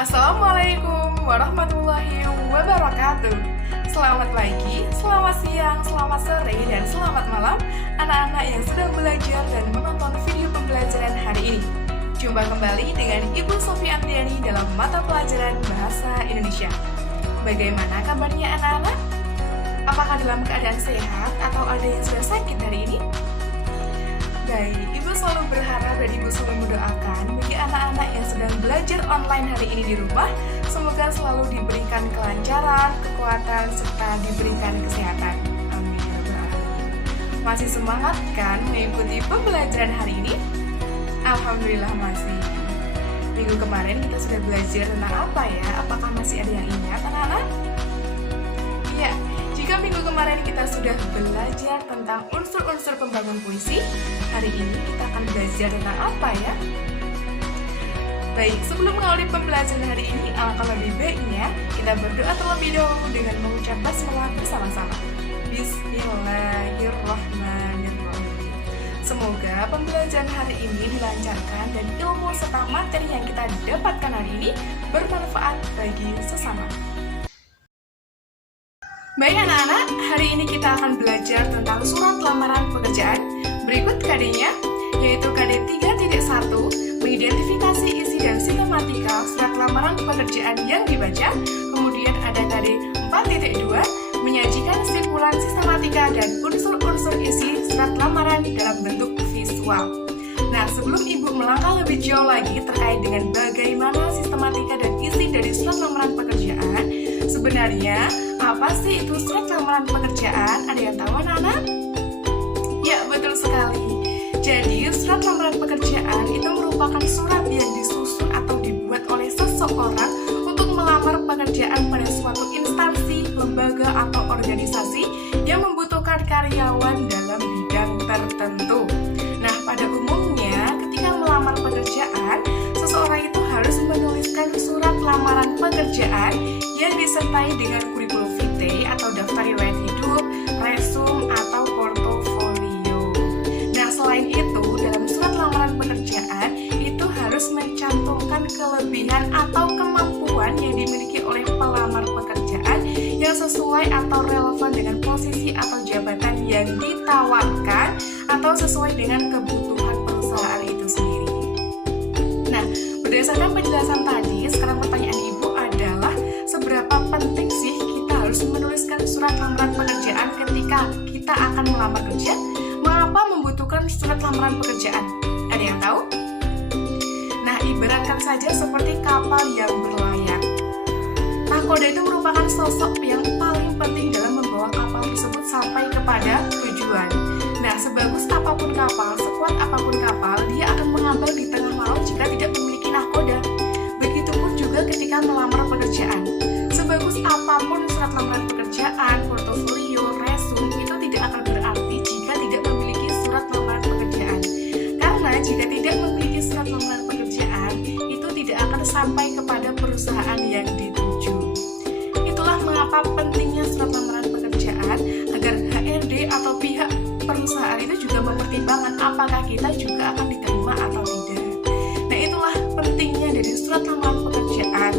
Assalamualaikum warahmatullahi wabarakatuh. Selamat pagi, selamat siang, selamat sore, dan selamat malam anak-anak yang sedang belajar dan menonton video pembelajaran hari ini. Jumpa kembali dengan Ibu Sofi Andriani dalam mata pelajaran Bahasa Indonesia. Bagaimana kabarnya anak-anak? Apakah dalam keadaan sehat atau ada yang sudah sakit hari ini? Baik, Ibu selalu berharap dan Ibu selalu mendoakan bagi anak-anak yang sedang belajar online hari ini di rumah, semoga selalu diberikan kelancaran, kekuatan, serta diberikan kesehatan. Amin. Masih semangat kan mengikuti pembelajaran hari ini? Alhamdulillah masih. Minggu kemarin kita sudah belajar tentang apa ya? Apakah masih ada yang ingat anak-anak? Ya, jika minggu kemarin kita sudah belajar tentang unsur-unsur pembangun puisi, hari ini kita akan belajar tentang apa ya? Baik, sebelum mengawali pembelajaran hari ini, alangkah lebih baiknya kita berdoa terlebih dahulu dengan mengucap basmalah bersama-sama. Bismillahirrahmanirrahim. Semoga pembelajaran hari ini dilancarkan dan ilmu serta materi yang kita dapatkan hari ini bermanfaat bagi sesama. Baik anak-anak, hari ini kita akan belajar tentang surat lamaran pekerjaan. Berikut KD-nya, yaitu KD 3.1, mengidentifikasi isi dan sistematika surat lamaran pekerjaan yang dibaca. Kemudian ada KD 4.2, menyajikan simpulan sistematika dan unsur-unsur isi surat lamaran dalam bentuk visual. Nah, sebelum Ibu melangkah lebih jauh lagi terkait dengan bagaimana sistematika dan isi dari surat lamaran pekerjaan, sebenarnya apa sih itu surat lamaran pekerjaan? Ada yang tahu anak-anak? Ya, betul sekali. Jadi, surat lamaran pekerjaan itu merupakan surat yang disusun atau dibuat oleh seseorang untuk melamar pekerjaan pada suatu instansi, lembaga, atau organisasi yang membutuhkan karyawan dalam bidang tertentu. Nah, pada umumnya, ketika melamar pekerjaan, seseorang itu harus menuliskan surat lamaran pekerjaan yang disertai dengan kurikulum vitae atau daftar riwayat hidup, resume, atau portofolio. Nah, selain itu, dalam surat lamaran pekerjaan itu harus mencantumkan kelebihan atau kemampuan yang dimiliki oleh pelamar pekerjaan yang sesuai atau relevan dengan posisi atau jabatan yang ditawarkan atau sesuai dengan kebutuhan perusahaan itu sendiri. Nah, berdasarkan penjelasan tadi, sekarang pertanyaan Ibu adalah seberapa penting sih kita harus menuliskan surat lamaran pekerjaan ketika kita akan melamar kerja? Mengapa membutuhkan surat lamaran pekerjaan? Ada yang tahu? Nah, ibaratkan saja seperti kapal yang berlayar. Nahkoda itu merupakan sosok yang paling penting dalam membawa kapal tersebut sampai kepada tujuan. Nah, sebagus apapun kapal, sekuat apapun kapal, dia akan mengambang di tengah laut jika tidak memiliki nahkoda. Begitupun juga ketika melamar pekerjaan. Sebagus apapun surat lamaran pekerjaan, portofolio, resume, itu tidak akan berarti jika tidak memiliki surat lamaran pekerjaan. Karena jika tidak memiliki surat lamaran pekerjaan, itu tidak akan sampai kepada perusahaan yang dituju. Itulah mengapa pentingnya surat lamaran pekerjaan, agar HRD atau pihak perusahaan itu juga mempertimbangkan apakah kita juga akan diterima atau tidak. Nah, itulah pentingnya dari surat lamaran pekerjaan.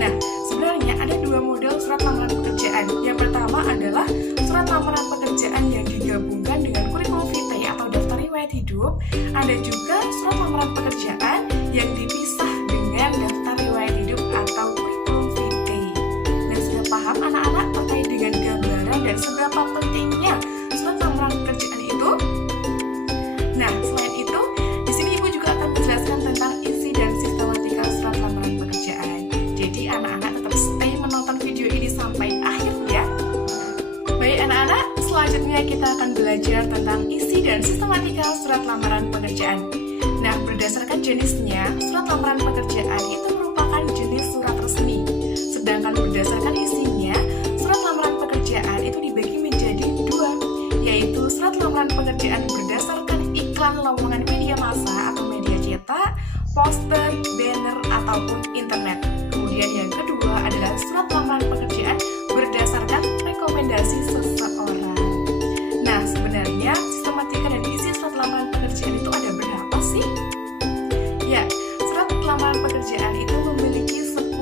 Nah, sebenarnya ada dua model surat lamaran pekerjaan. Yang pertama adalah surat lamaran pekerjaan yang digabungkan dengan kurikulum vitae atau daftar riwayat hidup. Ada juga surat lamaran pekerjaan yang dipisah dengan daftar riwayat hidup atau kurikulum vitae. Nah, sudah paham anak-anak terkait dengan gambaran dan seberapa pentingnya surat lamaran pekerjaan itu? Nah, selain itu, di sini Ibu juga akan menjelaskan tentang isi dan sistematika surat lamaran pekerjaan. Jadi anak-anak tetap stay menonton video ini sampai akhir ya. Baik anak-anak, selanjutnya kita akan belajar tentang isi dan sistematika surat lamaran pekerjaan. Nah, berdasarkan jenisnya, surat lamaran pekerjaan itu merupakan jenis surat resmi. Sedangkan berdasarkan isinya, surat lamaran pekerjaan itu dibagi menjadi dua, yaitu surat lamaran pekerjaan berdasarkan iklan lowongan media massa atau media cetak, poster, banner, ataupun internet. Kemudian yang kedua adalah surat lamaran pekerjaan berdasarkan rekomendasi seseorang. Nah, sebenarnya sistematika dan isi surat lamaran pekerjaan itu ada berapa sih? Ya, surat lamaran pekerjaan itu memiliki 10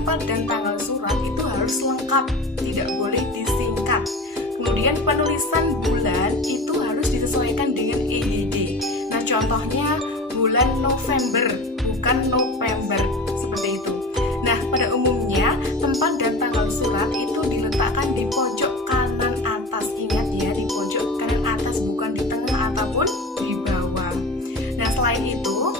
tempat dan tanggal surat itu harus lengkap, tidak boleh disingkat. Kemudian penulisan bulan itu harus disesuaikan dengan EYD. Nah, contohnya bulan November, bukan November, seperti itu. Nah, pada umumnya tempat dan tanggal surat itu diletakkan di pojok kanan atas. Ingat ya, di pojok kanan atas, bukan di tengah ataupun di bawah. Nah, selain itu,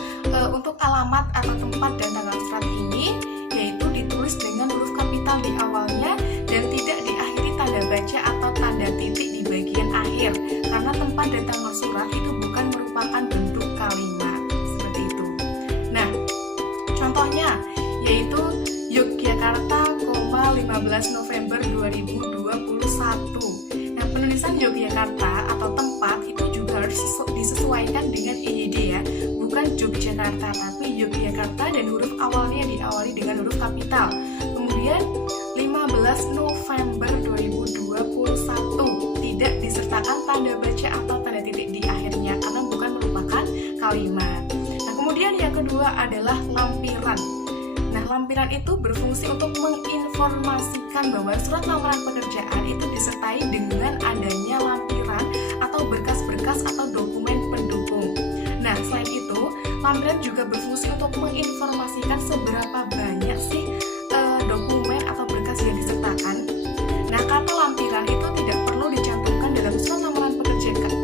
untuk alamat atau tempat dan tanggal surat ini yaitu ditulis dengan huruf kapital di awalnya dan tidak diakhiri tanda baca atau tanda titik di bagian akhir, karena tempat dan tanggal surat itu bukan merupakan bentuk kalimat, seperti itu. Nah, contohnya yaitu Yogyakarta, 15 November 2021. Nah, penulisan Yogyakarta atau tempat itu juga harus disesuaikan dengan EYD ya, bukan Yogyakarta tapi Yogyakarta, dan huruf awalnya diawali dengan huruf kapital. Kemudian 15 November 2021 tidak disertakan tanda baca atau tanda titik di akhirnya karena bukan merupakan kalimat. Nah, kemudian yang kedua adalah lampiran. Nah, lampiran itu berfungsi untuk menginformasikan bahwa surat lamaran pekerjaan itu disertai dengan adanya lampiran atau berkas-berkas atau dokumen pendukung. Nah, selain itu, lampiran juga berfungsi untuk menginformasikan seberapa banyak sih dokumen atau berkas yang disertakan. Nah, kata lampiran itu tidak perlu dicantumkan dalam surat lamaran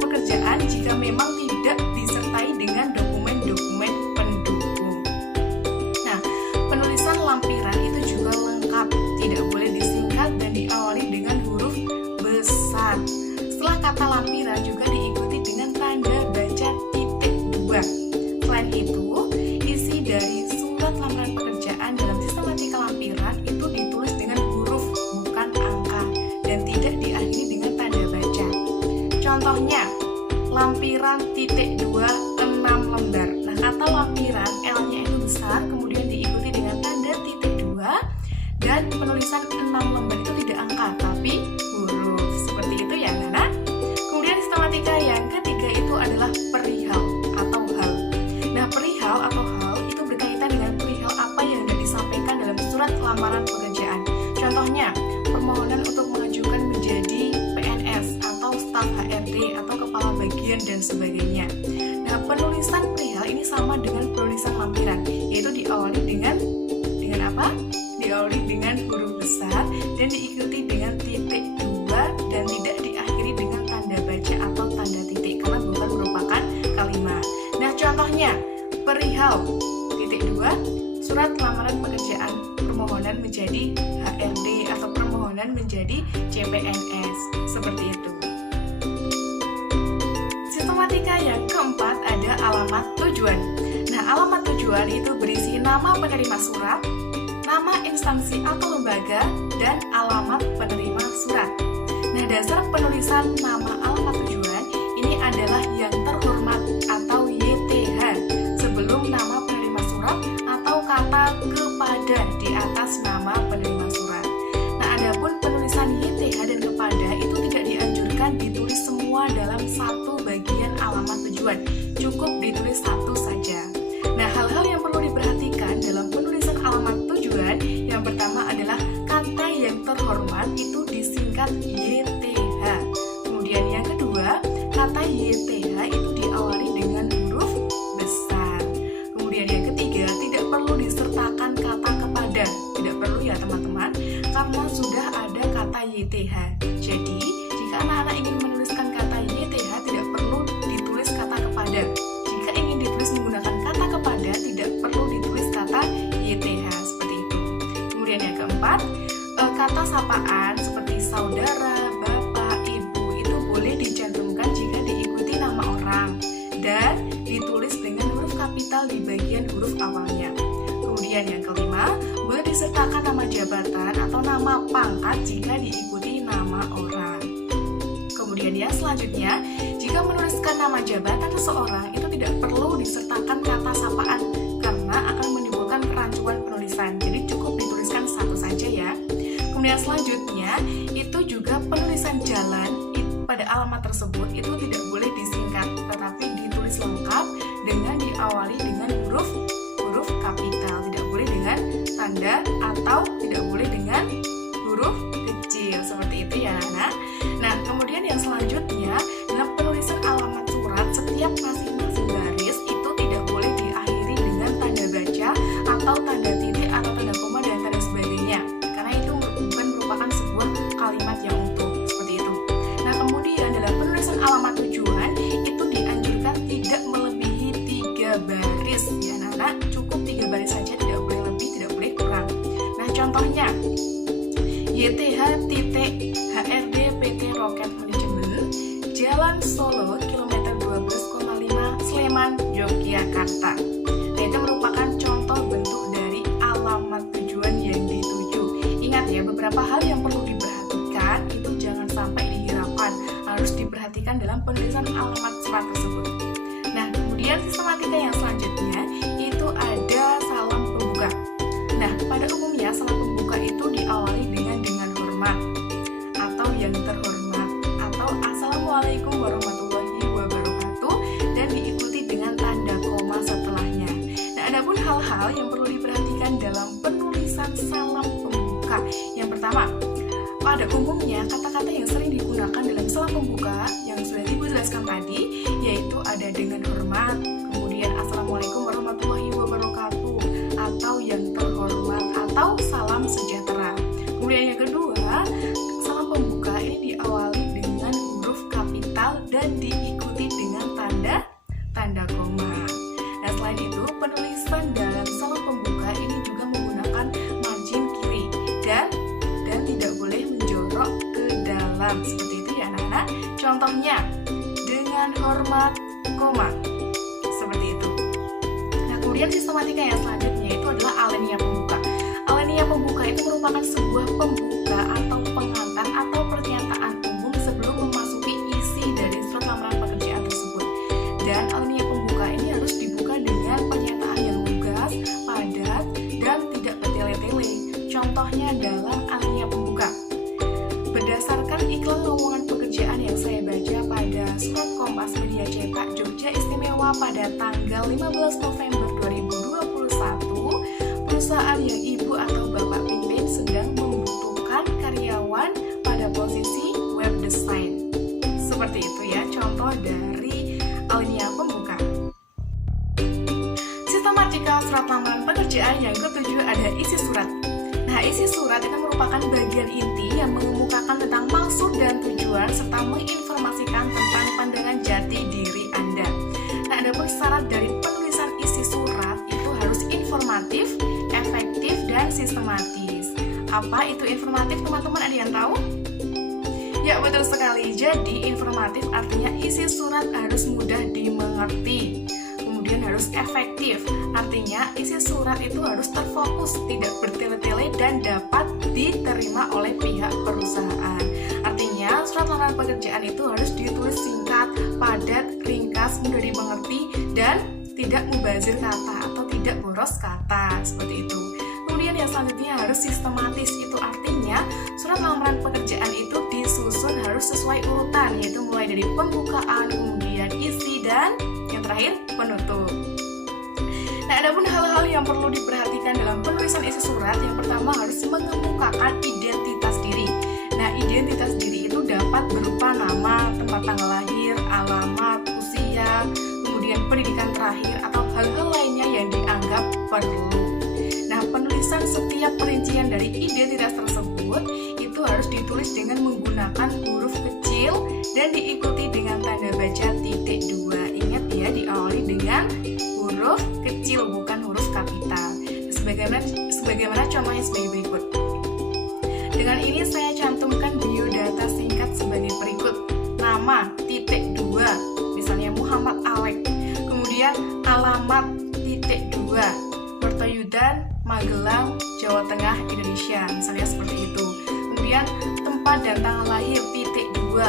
pekerjaan jika memang tidak disertai dengan dokumen-dokumen pendukung. Nah, penulisan lampiran itu juga lengkap, tidak boleh disingkat dan diawali dengan huruf besar. Setelah kata lampiran juga diikuti dengan tanda baca titik 2. Selain itu, isi dari surat lamaran pekerjaan dalam sistematika lampiran itu ditulis dengan huruf bukan angka dan tidak diakhiri dengan tanda baca. Contohnya, lampiran titik 2 6 lembar. Nah, kata lampiran L-nya itu besar, kemudian diikuti dengan tanda titik 2 dan penulisan 6 lembar itu tidak angka tapi huruf. Seperti itu ya, Nana. Kemudian sistematika yang ketiga itu adalah perihal atau hal. Nah, perihal atau hal itu berkaitan dengan perihal apa yang hendak disampaikan dalam surat lamaran pekerjaan. Contohnya, permohonan untuk mengajukan menjadi PNS atau staf HRD atau kepala bagian dan sebagainya. Nah, penulisan perihal ini sama dengan penulisan lampiran, yaitu diawali dengan apa? Diawali dengan huruf besar dan diikuti dengan titik 2 dan tidak diakhiri dengan tanda baca atau tanda titik karena bukan merupakan kalimat. Nah, contohnya perihal titik 2 surat lamaran pekerjaan permohonan menjadi HRD atau permohonan menjadi CPNS, seperti itu. Sistematika yang keempat ada alamat tujuan. Nah, alamat tujuan itu berisi nama penerima surat, nama instansi atau lembaga, dan alamat penerima surat. Nah, dasar penulisan nama alamat tujuan ini adalah yang terhormat atau YTH sebelum nama penerima surat atau kata kepada di atas nama penerima surat. Nah, adapun penulisan YTH dan kepada itu tidak dianjurkan ditulis semua dalam satu bagian alamat tujuan, cukup ditulis satu saja. Nah, hal-hal yang perlu diperhatikan dalam penulisan alamat tujuan, yang pertama adalah kata yang terhormat itu disingkat YTH. Kemudian yang kedua, kata YTH itu diawali dengan huruf besar. Kemudian yang ketiga, tidak perlu disertakan kata kepada. Tidak perlu ya teman-teman, karena sudah ada kata YTH. Jadi, jika anak-anak ingin menuliskan kata YTH, tidak perlu ditulis kata kepada. Jika ingin ditulis menggunakan kata kepada, tidak perlu ditulis kata YTH, seperti itu. Kemudian yang keempat, kata sapaan seperti saudara, bapak, ibu itu boleh dicantumkan jika diikuti nama orang dan ditulis dengan huruf kapital di bagian huruf awalnya. Kemudian yang kelima, boleh disertakan nama jabatan atau nama pangkat jika diikuti nama orang. Kemudian yang selanjutnya, jika menuliskan nama jabatan seseorang itu tidak perlu disertakan kata sapaan karena akan menimbulkan kerancuan penulisan. Jadi cukup dituliskan satu saja ya. Kemudian selanjutnya, itu juga penulisan jalan pada alamat tersebut itu tidak boleh disingkat, tetapi ditulis lengkap dengan diawali dengan huruf kapital, tidak boleh dengan tanda atau Contohnya, YTH.HRD PT Rocket Management, Jalan Solo, kilometer 12,5, Sleman, Yogyakarta. Nah, itu merupakan contoh bentuk dari alamat tujuan yang dituju. Ingat ya, beberapa hal yang perlu diperhatikan itu jangan sampai dihiraukan, harus diperhatikan dalam penulisan alamat surat tersebut. Nah, kemudian sistematika yang selanjutnya itu ada salam pembuka. Nah, pada umumnya salam pembuka itu diawali dengan hormat atau yang terhormat atau Assalamualaikum warahmatullahi wabarakatuh dan diikuti dengan tanda koma setelahnya. Nah, adapun hal-hal yang perlu diperhatikan dalam penulisan salam pembuka. Yang pertama, pada umumnya kata-kata yang sering digunakan dalam salam pembuka yang sudah Ibu jelaskan tadi yaitu ada dengan hormat, kemudian Assalamualaikum warahmatullahi wabarakatuh atau yang terhormat atau salam sejahtera. Kemudian yang kedua, salam pembuka ini diawali dengan huruf kapital dan diikuti dengan tanda koma. Nah, selain itu penulisan dalam salam pembuka ini juga menggunakan margin kiri dan tidak boleh menjorok ke dalam, seperti itu ya anak-anak. Contohnya dengan hormat, koma, seperti itu. Nah, kemudian sistematika yang selanjutnya itu adalah alinea pembuka. Alinea pembuka itu merupakan sebuah pembuka atau pengantar atau pernyataan umum sebelum memasuki isi dari surat lamaran pekerjaan tersebut. Dan alinea pembuka ini harus dibuka dengan pernyataan yang lugas, padat, dan tidak bertele-tele. Contohnya dalam alinea pembuka, berdasarkan iklan lowongan pekerjaan yang saya baca pada surat Kompas Media Cetak Jogja Istimewa pada tanggal 15 November 2021, perusahaan yang Ibu atau Bapak pimpin sedang membutuhkan karyawan pada posisi web design. Seperti itu ya, contoh dari alinea pembuka. Sistematika surat lamaran pekerjaan yang ketujuh ada isi surat. Nah, isi surat itu merupakan bagian inti yang mengemukakan tentang maksud dan tujuan serta menginformasikan tentang pandangan jati diri Anda. Nah, adapun syarat dari penulisan isi surat itu harus informatif, efektif, dan sistematis. Apa itu informatif, teman-teman? Ada yang tahu? Ya, betul sekali. Jadi, informatif artinya isi surat harus mudah dimengerti. Kemudian harus efektif, artinya isi surat itu harus terfokus, tidak bertele-tele dan dapat diterima oleh pihak perusahaan. Artinya surat lamaran pekerjaan itu harus ditulis singkat, padat, ringkas, mudah dimengerti, dan tidak mubazir kata atau tidak boros kata, seperti itu. Kemudian yang selanjutnya harus sistematis, itu artinya surat lamaran pekerjaan itu disusun harus sesuai urutan, yaitu mulai dari pembukaan, kemudian isi, dan yang terakhir penutup. Nah, adapun hal-hal yang perlu diperhatikan dalam penulisan isi surat, yang pertama harus mengemukakan identitas diri. Nah, identitas diri itu dapat berupa nama, tempat tanggal lahir, alamat, usia, kemudian pendidikan terakhir atau hal-hal lainnya yang dianggap perlu. Nah, penulisan setiap perincian dari identitas tersebut itu harus ditulis dengan menggunakan huruf kecil dan diikuti dengan tanda baca titik 2. Ingat ya, diawali dengan huruf kecil bukan huruf kapital. Sebagaimana contohnya sebagai berikut. Dengan ini saya cantumkan biodata singkat sebagai berikut. Nama titik 2, misalnya Muhammad Alek. Kemudian alamat titik 2, Mertoyudan, Magelang, Jawa Tengah, Indonesia, misalnya seperti itu. Kemudian tempat dan tanggal lahir titik 2.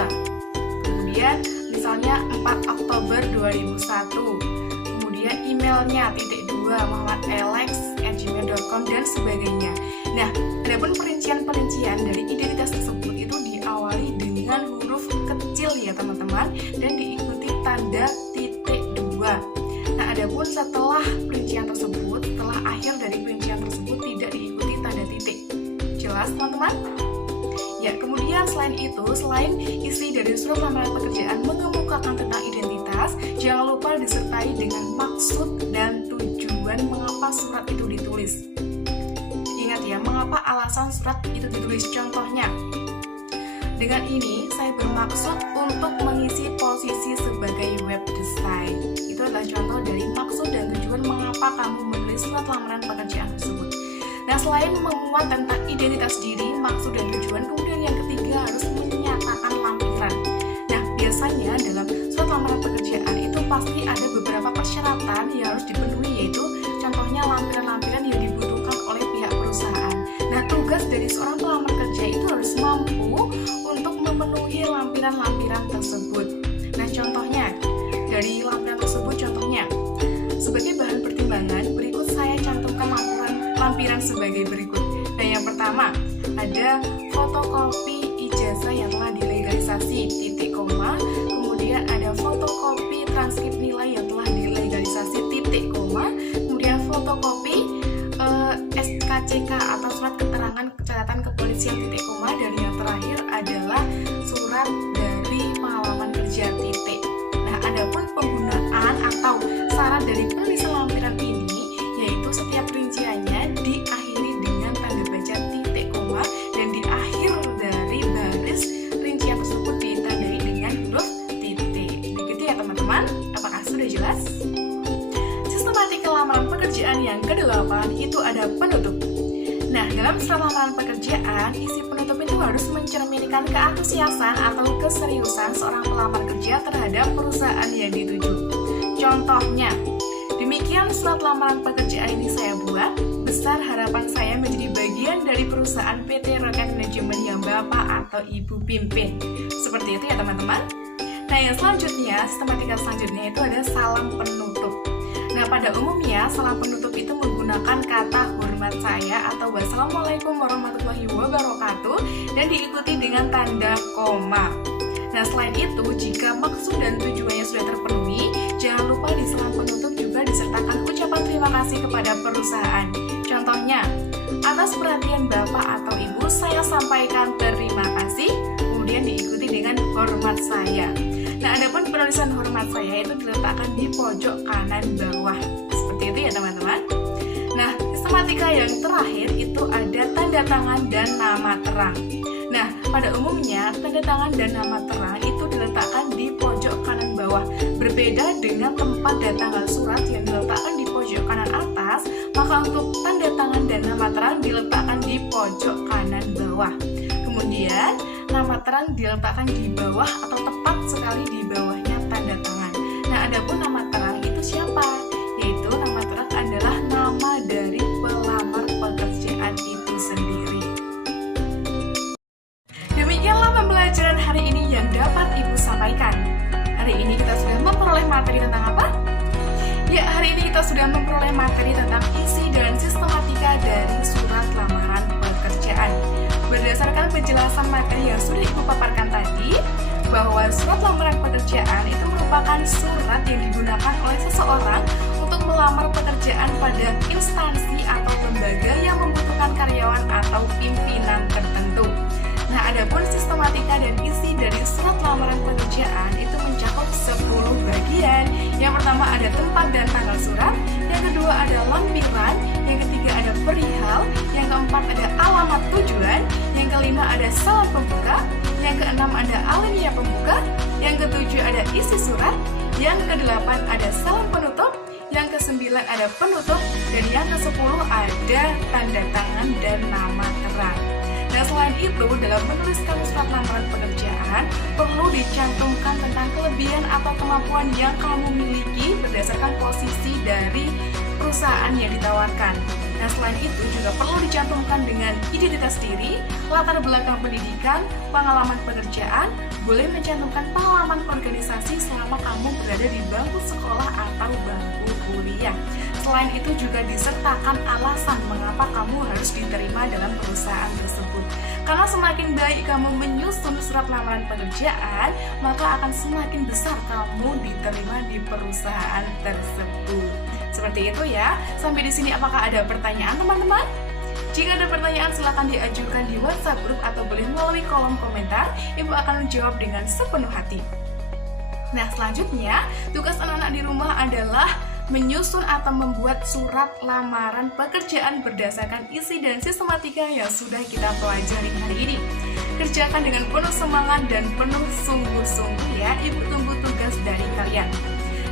Kemudian misalnya 4 Oktober 2001. Kemudian emailnya titik 2 muhammadalex@gmail.com dan sebagainya. Nah, adapun perincian-perincian dari identitas tersebut itu diawali dengan huruf kecil ya teman-teman dan diikuti tanda titik 2. Nah, adapun setelah perincian tersebut, setelah akhir dari perincian tersebut tidak diikuti tanda titik. Jelas teman-teman? Ya, kemudian selain itu, selain isi dari surat lamaran pekerjaan mengemukakan tentang identitas, jangan lupa disertai dengan maksud dan tujuan mengapa surat itu ditulis. Ingat ya, mengapa alasan surat itu ditulis. Contohnya, dengan ini saya bermaksud untuk mengisi posisi sebagai web design. Itu adalah contoh dari maksud dan tujuan mengapa kamu menulis surat lamaran pekerjaan tersebut. Nah, Nah, selain memuat tentang identitas diri, maksud dan tujuan, kemudian yang ketiga harus menyatakan lampiran. Nah, biasanya dalam surat lamaran pekerjaan itu pasti ada beberapa persyaratan yang harus dipenuhi, yaitu contohnya lampiran-lampiran yang dibutuhkan oleh pihak perusahaan. Nah, tugas dari seorang pelamar kerja itu harus mampu untuk memenuhi lampiran-lampiran tersebut. Nah, contohnya dari lampiran tersebut, contohnya sebagai bahan pertimbangan berikut saya cantumkan lampiran sebagai berikut. Nah, yang pertama ada fotokopi ijazah yang telah dilegalisasi, titik koma. Kemudian ada fotokopi transkrip nilai yang telah dilegalisasi, titik koma. Kemudian fotokopi SKCK atau surat keterangan catatan kepolisian, titik koma. Dan yang terakhir adalah surat dari pengalaman kerja, titik. Nah, adapun penggunaan atau syarat dari penulisan lampiran ini yaitu setiap rinciannya diakhiri dengan tanda baca titik koma, dan di akhir dari baris rincian tersebut ditandai dengan huruf titik. Begitu ya teman-teman, apakah sudah jelas? Sistematika lamaran pekerjaan yang ke-8 itu ada penutup. Nah, dalam surat lamaran pekerjaan, isi penutup itu harus mencerminkan keantusiasan atau keseriusan seorang pelamar kerja terhadap perusahaan yang dituju. Contohnya, demikian surat lamaran pekerjaan ini saya buat, besar harapan saya menjadi bagian dari perusahaan PT Rocket Management yang Bapak atau Ibu pimpin. Seperti itu ya teman-teman. Nah, yang selanjutnya, sistematika selanjutnya itu ada salam penutup. Nah, pada umumnya salam penutup itu menggunakan kata hormat saya atau wassalamualaikum warahmatullahi wabarakatuh dan diikuti dengan tanda koma. Nah, selain itu, jika maksud dan tujuannya sudah terpenuhi, jangan lupa di salam penutup juga disertakan ucapan terima kasih kepada perusahaan. Contohnya, atas perhatian Bapak atau Ibu, saya sampaikan terima kasih, kemudian diikuti dengan hormat saya. Nah, adapun penulisan hormat saya itu diletakkan di pojok kanan bawah. Seperti itu ya teman-teman. Nah, sistematika yang terakhir itu ada tanda tangan dan nama terang. Nah, pada umumnya tanda tangan dan nama terang itu diletakkan di pojok kanan bawah. Berbeda dengan tempat dan tanggal surat yang diletakkan di pojok kanan atas, maka untuk tanda tangan dan nama terang diletakkan di pojok kanan bawah. Kemudian, nama terang diletakkan di bawah atau tepat sekali di bawahnya tanda tangan. Nah, adapun nama terang itu siapa? Yaitu nama terang adalah nama dari pelamar pekerjaan itu sendiri. Demikianlah pembelajaran hari ini yang dapat Ibu sampaikan. Hari ini kita sudah memperoleh materi tentang apa? Ya, hari ini kita sudah memperoleh materi tentang isi dan sistematika dari surat lamaran pekerjaan. Berdasarkan penjelasan materi yang sudah Ibu paparkan tadi, bahwa surat lamaran pekerjaan itu merupakan surat yang digunakan oleh seseorang untuk melamar pekerjaan pada instansi atau lembaga yang membutuhkan karyawan atau pimpinan tertentu. Nah, adapun sistematika dan isi dari surat lamaran pekerjaan itu mencakup 10 bagian. Yang pertama ada tempat dan tanggal surat, yang kedua ada lampiran, yang ketiga ada perihal, yang keempat ada alamat tujuan, yang kelima ada salam pembuka, yang keenam ada alinea pembuka, yang ketujuh ada isi surat, yang kedelapan ada salam penutup, yang kesembilan ada penutup, dan yang kesepuluh ada tanda tangan dan nama terang. Nah, selain itu, dalam menuliskan surat lamaran pekerjaan, perlu dicantumkan tentang kelebihan atau kemampuan yang kamu miliki berdasarkan posisi dari perusahaan yang ditawarkan. Nah, selain itu juga perlu dicantumkan dengan identitas diri, latar belakang pendidikan, pengalaman pekerjaan, boleh mencantumkan pengalaman organisasi selama kamu berada di bangku sekolah atau bangku kuliah. Selain itu juga disertakan alasan mengapa kamu harus diterima dalam perusahaan tersebut. Karena semakin baik kamu menyusun surat lamaran pekerjaan, maka akan semakin besar kamu diterima di perusahaan tersebut. Seperti itu ya. Sampai di sini apakah ada pertanyaan teman-teman? Jika ada pertanyaan silakan diajukan di WhatsApp grup atau boleh melalui kolom komentar. Ibu akan menjawab dengan sepenuh hati. Nah, selanjutnya tugas anak-anak di rumah adalah menyusun atau membuat surat lamaran pekerjaan berdasarkan isi dan sistematika yang sudah kita pelajari hari ini. Kerjakan dengan penuh semangat dan penuh sungguh-sungguh ya. Ibu tunggu tugas dari kalian.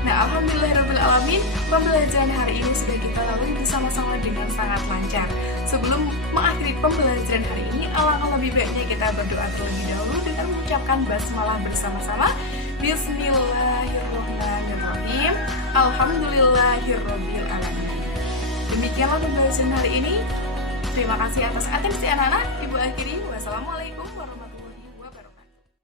Nah, alhamdulillahirrahmanirrahim, pembelajaran hari ini sudah kita lalui bersama-sama dengan sangat lancar. Sebelum mengakhiri pembelajaran hari ini, alangkah lebih baiknya kita berdoa terlebih dahulu dengan mengucapkan basmalah bersama-sama. Bismillahirrahmanirrahim. Alhamdulillahirabbil alamin. Demikianlah pembelajaran hari ini. Terima kasih atas atensi anak-anak. Ibu akhiri. Wassalamualaikum.